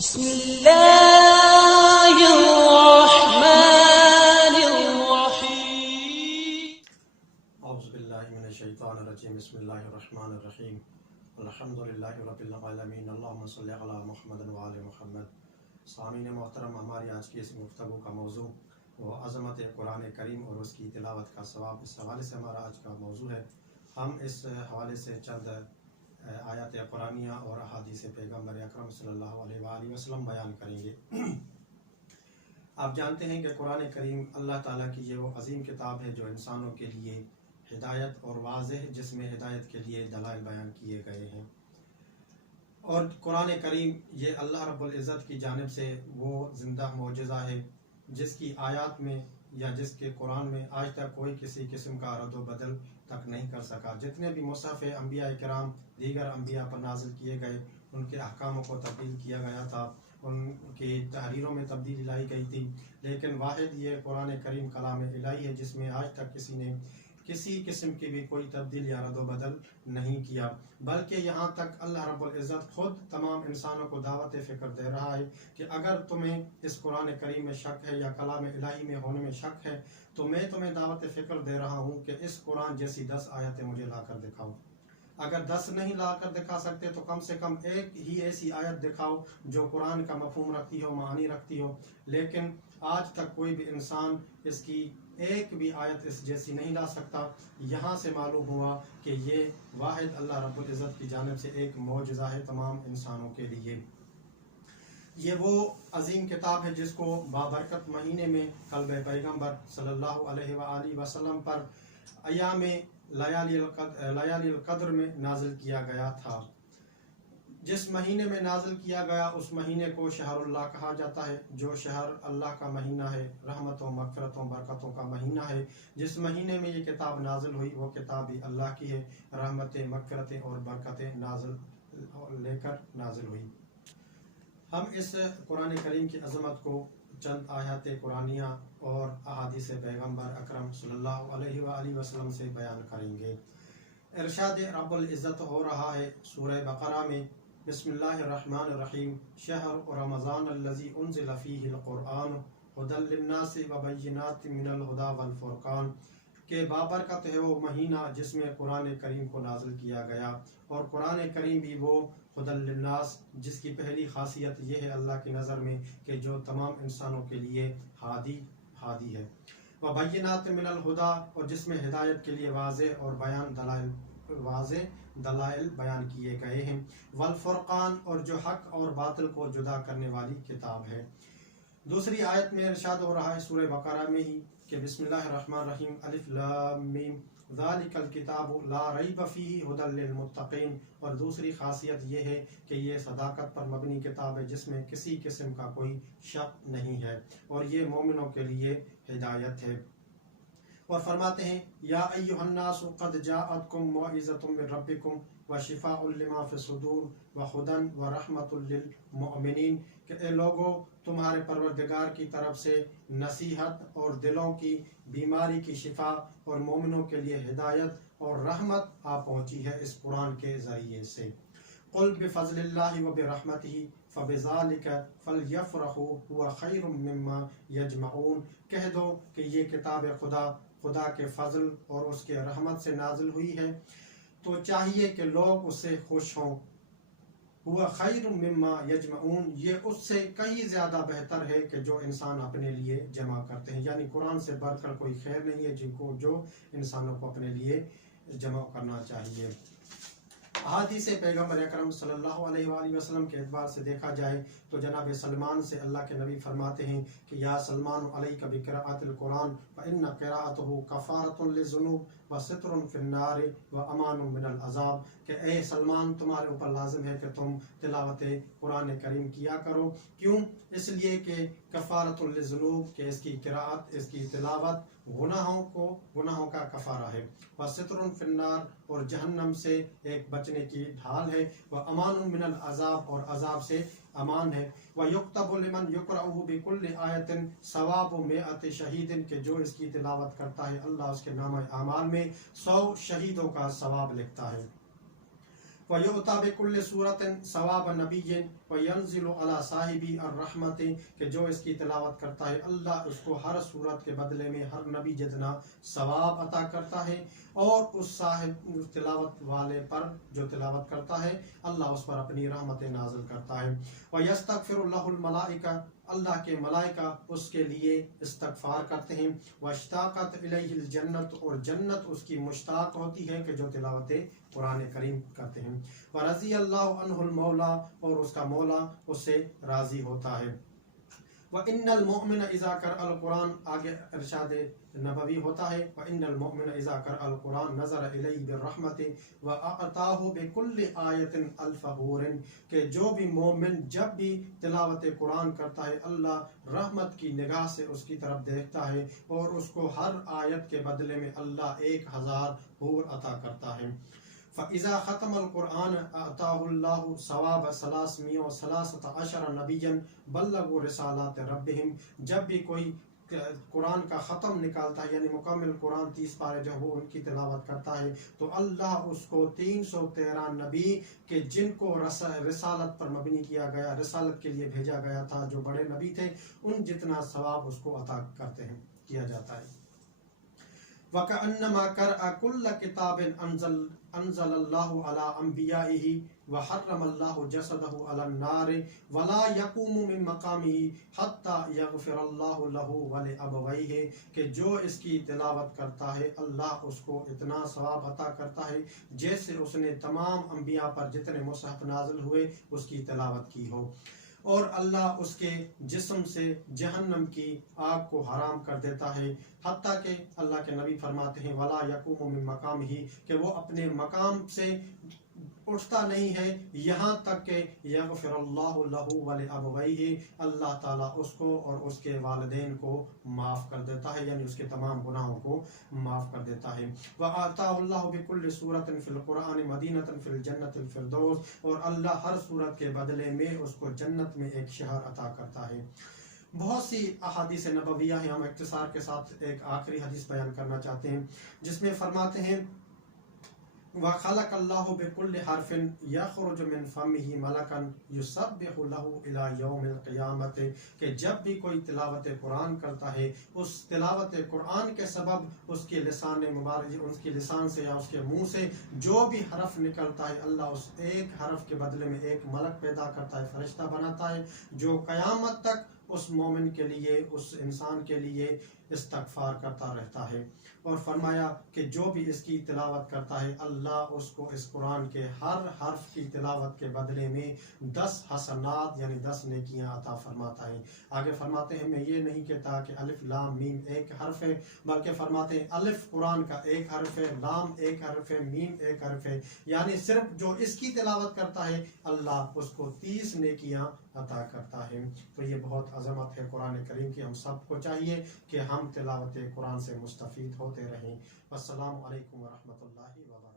بسم اللہ الرحمن الرحیم اعوذ باللہ من الشیطان الرجیم بسم اللہ الرحمن الرحیم الحمدللہ رب العالمین اللہم صلی علی محمد وآل محمد۔ سامعین محترم، ہماری آج کی اس گفتگو کا موضوع وہ عظمت قرآن کریم اور اس کی تلاوت کا ثواب، اس حوالے سے ہمارا آج کا موضوع ہے۔ ہم اس حوالے سے چند آیات قرآنیہ اور احادیث پیغمبر اکرم صلی اللہ علیہ وآلہ وسلم بیان کریں گے۔ آپ جانتے ہیں کہ قرآن کریم اللہ تعالیٰ کی یہ وہ عظیم کتاب ہے جو انسانوں کے لیے ہدایت اور واضح، جس میں ہدایت کے لیے دلائل بیان کیے گئے ہیں۔ اور قرآن کریم یہ اللہ رب العزت کی جانب سے وہ زندہ معجزہ ہے جس کی آیات میں یا جس کے قرآن میں آج تک کوئی کسی قسم کا رد و بدل تک نہیں کر سکا۔ جتنے بھی مصحف انبیاء کرام دیگر انبیاء پر نازل کیے گئے، ان کے احکاموں کو تبدیل کیا گیا تھا، ان کی تحریروں میں تبدیلی لائی گئی تھی، لیکن واحد یہ قرآن کریم کلام الہی ہے جس میں آج تک کسی نے کسی قسم کی بھی کوئی تبدیل یا رد و بدل نہیں کیا، بلکہ یہاں تک اللہ رب العزت خود تمام انسانوں کو دعوت فکر دے رہا ہے کہ اگر تمہیں اس قرآن کریم میں شک ہے یا کلام الہی میں ہونے میں شک ہے تو میں تمہیں دعوت فکر دے رہا ہوں کہ اس قرآن جیسی 10 آیتیں مجھے لا کر دکھاؤ۔ اگر 10 نہیں لا کر دکھا سکتے تو کم سے کم ایک ہی ایسی آیت دکھاؤ جو قرآن کا مفہوم رکھتی ہو، معانی رکھتی ہو۔ لیکن آج تک کوئی بھی انسان اس کی ایک بھی آیت اس جیسی نہیں لا سکتا۔ یہاں سے معلوم ہوا کہ یہ واحد اللہ رب العزت کی جانب سے ایک معجزہ ہے تمام انسانوں کے لیے۔ یہ وہ عظیم کتاب ہے جس کو بابرکت مہینے میں قلب پیغمبر صلی اللہ علیہ وآلہ وسلم پر ایام لیالی القدر میں نازل کیا گیا تھا۔ جس مہینے میں نازل کیا گیا اس مہینے کو شہر اللہ کہا جاتا ہے، جو شہر اللہ کا مہینہ ہے، رحمتوں، مغفرتوں، برکتوں کا مہینہ ہے۔ جس مہینے میں یہ کتاب نازل ہوئی وہ کتاب بھی اللہ کی ہے، رحمتیں، مغفرتیں اور برکتیں لے کر نازل ہوئی۔ ہم اس قرآن کریم کی عظمت کو چند آیات قرآنیہ اور احادیث پیغمبر اکرم صلی اللہ علیہ وآلہ وسلم سے بیان کریں گے۔ ارشاد رب العزت ہو رہا ہے سورہ بقرہ میں، بسم اللہ الرحمن الرحیم، شہر رمضان الذی انزل فیہ القرآن ھدی للناس وبینات من الھدی والفرقان، کہ بابرکت ہے وہ مہینہ جس میں قرآن کریم کو نازل کیا گیا، اور قرآن کریم بھی وہ ھدی للناس جس کی پہلی خاصیت یہ ہے اللہ کی نظر میں کہ جو تمام انسانوں کے لیے ہادی ہے، وبینات من الھدی، اور جس میں ہدایت کے لیے واضح دلائل بیان کیے گئے ہیں، والفرقان، اور جو حق اور باطل کو جدا کرنے والی کتاب ہے۔ دوسری آیت میں ارشاد ہو رہا ہے سورہ بقرہ میں ہی کہ بسم اللہ الرحمن الرحیم، الف لام میم ذالک الکتاب لا ریب فیہ ھدی للمتقین، اور دوسری خاصیت یہ ہے کہ یہ صداقت پر مبنی کتاب ہے جس میں کسی قسم کا کوئی شک نہیں ہے، اور یہ مومنوں کے لیے ہدایت ہے۔ اور فرماتے ہیں یا ایھا الناس قد جاءتکم موعظۃ من ربکم وشفاء لما فی الصدور وہدی ورحمۃ للمؤمنین، کہ اے لوگو تمہارے پروردگار کی طرف سے نصیحت اور دلوں کی بیماری کی شفا اور مومنوں کے لیے ہدایت اور رحمت آ پہنچی ہے اس قرآن کے ذریعے سے۔ قل بفضل اللہ وبرحمتہ فبذالک فلیفرحوا ھو خیر مما یجمعون، کہہ دو کہ یہ کتاب خدا کے فضل اور اس کے رحمت سے نازل ہوئی ہے تو چاہیے کہ لوگ اس سے خوش ہوں۔ ہوا خیر مما یجمعون، یہ اس سے کئی زیادہ بہتر ہے کہ جو انسان اپنے لیے جمع کرتے ہیں، یعنی قرآن سے بڑھ کر کوئی خیر نہیں ہے جو انسانوں کو اپنے لیے جمع کرنا چاہیے۔ احادیث پیغمبر اکرم صلی اللہ علیہ وآلہ وسلم کے اعتبار سے دیکھا جائے تو جناب سلمان سے اللہ کے نبی فرماتے ہیں کہ یا سلمان علیک بقراءۃ القرآن فإن قراءتہ کفارۃ للذنوب وستر فی النار وامان من العذاب، کہ اے سلمان تمہارے اوپر لازم ہے کہ تم تلاوت قرآن کریم کیا کرو۔ کیوں؟ اس لیے کہ کفارۃ للذنوب، کہ اس کی قراءت، اس کی تلاوت گناہوں کا کفارہ ہے، وستر فی النار، اور جہنم سے ایک بچنے کی ڈھال ہے، وامان من العذاب، اور عذاب سے امان ہے، وَيُكْتَبُ لِمَنْ يُقْرَأُهُ بِكُلِّ آیَةٍ ثواب 100 شہید، کہ جو اس کی تلاوت کرتا ہے اللہ اس کے نامہ اعمال میں 100 شہیدوں کا ثواب لکھتا ہے۔ وَيُؤْتَى بِكُلِّ سُورَةٍ ثَوَابَ نَبِيٍّ وَيَنزِلُ عَلَى صَاحِبِ الرَّحْمَةِ کہ جو اس کی تلاوت کرتا ہے اللہ اس کو ہر سورت کے بدلے میں ہر نبی جتنا ثواب عطا کرتا ہے، اور اس صاحب تلاوت والے پر جو تلاوت کرتا ہے اللہ اس پر اپنی رحمت نازل کرتا ہے۔ وَيَسْتَغْفِرُ لَهُ الْمَلَائِكَةُ اللہ کے ملائکہ اس کے لیے استغفار کرتے ہیں۔ وَاشْتَاقَتْ إِلَيْهِ الْجَنَّةُ اور جنت اس کی مشتاق ہوتی ہے کہ جو تلاوت قرآن کریم کرتے ہیں۔ وَرَضِيَ اللَّهُ عَنْهُ الْمَوْلَى اور اس کا مولا اس سے راضی ہوتا ہے۔ وَإِنَّ الْمُؤْمِنَ إِذَا قَرَأَ الْقُرْآنَ آگے ارشاد نبوی ہوتا ہے وَإِنَّ الْمُؤْمِنَ إِذَا قَرَأَ الْقُرْآنَ نَظَرَ إِلَيْهِ بِالرَّحْمَةِ وَأَعْطَاهُ بِكُلِّ آیَةٍ أَلْفَ حُورٍ کہ جو بھی مومن جب بھی تلاوت قرآن کرتا ہے اللہ رحمت کی نگاہ سے اس کی طرف دیکھتا ہے اور اس کو ہر آیت کے بدلے میں اللہ 1000 حور عطا کرتا ہے۔ فَإِذَا ختم القرآن أَعْطَاهُ اللَّهُ ثَوَابَ 313 نَبِيًّا بَلَّغُوا رِسَالَاتِ رَبِّهِمْ جب بھی کوئی قرآن کا ختم نکالتا ہے یعنی مکمل قرآن 30 پارے جو وہ ان کی تلاوت کرتا ہے تو اللہ اس کو 313 نبی کہ جن کو رسالت پر مبنی کیا گیا، رسالت کے لیے بھیجا گیا تھا، جو بڑے نبی تھے، ان جتنا ثواب اس کو عطا کرتے ہیں، کیا جاتا ہے۔ وَكَأَنَّمَا قَرَأَ كُلَّ كِتَابٍ أَنزَلَ اللَّهُ عَلَىٰ أَنْبِيَائِهِ وَحَرَّمَ اللَّهُ جَسَدَهُ عَلَى النَّارِ وَلَا يَقُومُ مِن مَّقَامِهِ حَتَّى يَغْفِرَ اللَّهُ لَهُ وَلِأَبَوَيْهِ کہ جو اس کی تلاوت کرتا ہے اللہ اس کو اتنا ثواب عطا کرتا ہے جیسے اس نے تمام انبیاء پر جتنے مصحف نازل ہوئے اس کی تلاوت کی ہو، اور اللہ اس کے جسم سے جہنم کی آگ کو حرام کر دیتا ہے، حتیٰ کہ اللہ کے نبی فرماتے ہیں وَلَا يَقُومُ مِن مَّقَامِهِ کہ وہ اپنے مقام سے اٹھتا نہیں ہے یہاں تک کہ یغفر اللہ لہ ولأبویہ اللہ تعالیٰ اس کو اور اس کے والدین کو معاف کر دیتا ہے، یعنی اس کے تمام گناہوں کو معاف کر دیتا ہے۔ وَآتَاهُ اللَّهُ بِكُلِّ سُورَةٍ فِي الْقُرْآنِ مَدِينَةً فِي الْجَنَّةِ الْفِرْدَوْسِ اور اللہ ہر سورت کے بدلے میں اس کو جنت میں ایک شہر عطا کرتا ہے۔ بہت سی احادیث نبویہ ہیں، ہم اختصار کے ساتھ ایک آخری حدیث بیان کرنا چاہتے ہیں جس میں فرماتے ہیں وَخَلَقَ اللَّهُ بِكُلِّ حَرْفٍ يَخْرُجُ مِنْ فَمِّهِ مَلَكًا يُسَبِّحُ لَهُ إِلَى يَوْمِ الْقِيَامَةِ کہ جب بھی کوئی تلاوت قرآن کرتا ہے اس تلاوت قرآن کے سبب اس کے لسان مبارک، اس کے لسان سے یا اس کے منہ سے جو بھی حرف نکلتا ہے اللہ اس ایک حرف کے بدلے میں ایک ملک پیدا کرتا ہے، فرشتہ بناتا ہے جو قیامت تک اس مومن کے لیے، اس انسان کے لیے استغفار کرتا رہتا ہے۔ اور فرمایا کہ جو بھی اس کی تلاوت کرتا ہے اللہ اس کو اس قرآن کے ہر حرف کی تلاوت کے بدلے میں 10 حسنات یعنی 10 نیکیاں عطا فرماتا ہے۔ آگے فرماتے ہیں میں یہ نہیں کہتا کہ الف لام میم ایک حرف ہے، بلکہ فرماتے ہیں الف قرآن کا ایک حرف ہے، لام ایک حرف ہے، میم ایک حرف ہے، یعنی صرف جو اس کی تلاوت کرتا ہے اللہ اس کو 30 نیکیاں عطا کرتا ہے۔ تو یہ بہت عظمت ہے قرآن کریم کی، ہم سب کو چاہیے کہ ہم تلاوت قرآن سے مستفید ہوتے رہیں۔ والسلام علیکم ورحمۃ اللہ وبرکاتہ۔